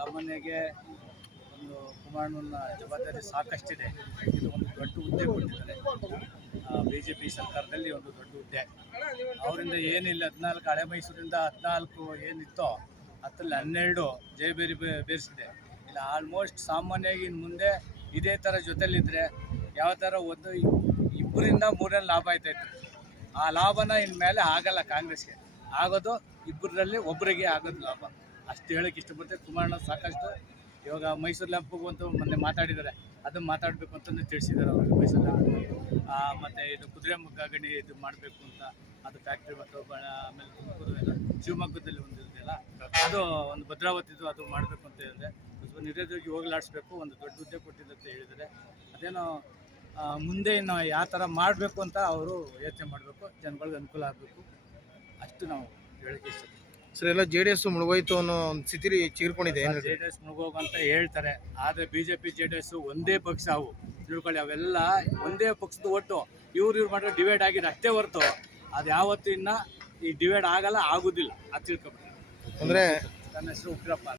ಸಾಮಾನ್ಯಗೆ ಒಂದು ಕುಮಾರಣ್ಣನ ಜವಾಬ್ದಾರಿ ಸಾಕಷ್ಟಿದೆ. ಇದು ಒಂದು ದೊಡ್ಡ ಹುದ್ದೆ ಕೊಟ್ಟಿದ್ದಾರೆ. BJP ಸರ್ಕಾರದಲ್ಲಿ ಒಂದು ದೊಡ್ಡ ಹುದ್ದೆ. ಅವರಿಂದ ಏನಿಲ್ಲ, 14 ಹಳೆ ಮೈಸೂರಿಂದ 14 ಏನಿತ್ತೋ ಅದರಲ್ಲಿ 12 ಜಯಬೇರಿ ಬೇರಿಸಿದೆ. ಇಲ್ಲ ಆಲ್ಮೋಸ್ಟ್ ಸಾಮಾನ್ಯವಾಗಿ ಇನ್ನು ಮುಂದೆ ಇದೇ ಥರ ಜೊತೆಲಿದ್ದರೆ ಯಾವ ಥರ ಒಂದು 2ರಿಂದ 3 ಲಾಭ ಆಯ್ತಾಯಿತ್ತು. ಆ ಲಾಭನ ಇನ್ಮೇಲೆ ಆಗಲ್ಲ. ಕಾಂಗ್ರೆಸ್ಗೆ ಆಗೋದು 2ರಲ್ಲಿ ಒಬ್ಬರಿಗೆ ಆಗೋದು ಲಾಭ. ಅಷ್ಟು ಹೇಳೋಕ್ಕೆ ಇಷ್ಟಪಡ್ತೇವೆ. ಕುಮಾರಣ್ಣ ಸಾಕಷ್ಟು ಇವಾಗ ಮೈಸೂರು ಲ್ಯಾಂಪಿಗೂ ಅಂತೂ ಮೊನ್ನೆ ಮಾತಾಡಿದ್ದಾರೆ, ಅದನ್ನು ಮಾತಾಡಬೇಕು ಅಂತಲೂ ತಿಳಿಸಿದ್ದಾರೆ ಅವರು. ಮೈಸೂರು ಲ್ಯಾಂಪು ಮತ್ತು ಇದು ಕುದುರೆಮುಖ ಗಣಿ ಇದು ಮಾಡಬೇಕು ಅಂತ, ಅದು ಫ್ಯಾಕ್ಟ್ರಿ ಮತ್ತು ಆಮೇಲೆ ತುಮಕೂರು ಎಲ್ಲ ಶಿವಮೊಗ್ಗದಲ್ಲಿ ಒಂದು ಇದೆಯಲ್ಲ, ಅದು ಒಂದು ಭದ್ರಾವತಿದು ಅದು ಮಾಡಬೇಕು ಅಂತ ಹೇಳಿದ್ರೆ ನಿರುದ್ಯೋಗಿ ಹೋಗಲಾಡಿಸ್ಬೇಕು, ಒಂದು ದೊಡ್ಡ ಹುದ್ದೆ ಕೊಟ್ಟಿದ್ದಂತ ಹೇಳಿದರೆ ಅದೇನೋ ಮುಂದೆ ಇನ್ನು ಯಾವ ಥರ ಮಾಡಬೇಕು ಅಂತ ಅವರು ಯೋಚನೆ ಮಾಡಬೇಕು, ಜನಗಳಿಗೆ ಅನುಕೂಲ ಆಗಬೇಕು. ಅಷ್ಟು ನಾವು ಹೇಳೋಕ್ಕೆ ಇಷ್ಟಪಡ್ತೀವಿ. ಸರ್, ಎಲ್ಲ JDS ಮುಳುಗೋಯ್ತು ಅನ್ನೋ ಒಂದು ಸ್ಥಿತಿ ಚೀರ್ಕೊಂಡಿದೆ. JDS ಮುಳುಗೋಗಂತ ಹೇಳ್ತಾರೆ, ಆದರೆ BJP JDS ಒಂದೇ ಪಕ್ಷ. ಅವು ತಿಳ್ಕೊಳ್ಳಿ, ಅವೆಲ್ಲ ಒಂದೇ ಪಕ್ಷದ ಒಟ್ಟು ಇವ್ರು ಮಾಡಿದ್ರೆ ಡಿವೈಡ್ ಆಗಿದೆ ಅಷ್ಟೇ ಹೊರತು ಅದು ಯಾವತ್ತೂ ಇನ್ನು ಈ ಡಿವೈಡ್ ಆಗಲ್ಲ, ಆಗೋದಿಲ್ಲ. ಅದು ತಿಳ್ಕೊಬೇಕು. ಅಂದರೆ ನನ್ನ ಹೆಸರು ಉಗ್ರಪ್ಪ.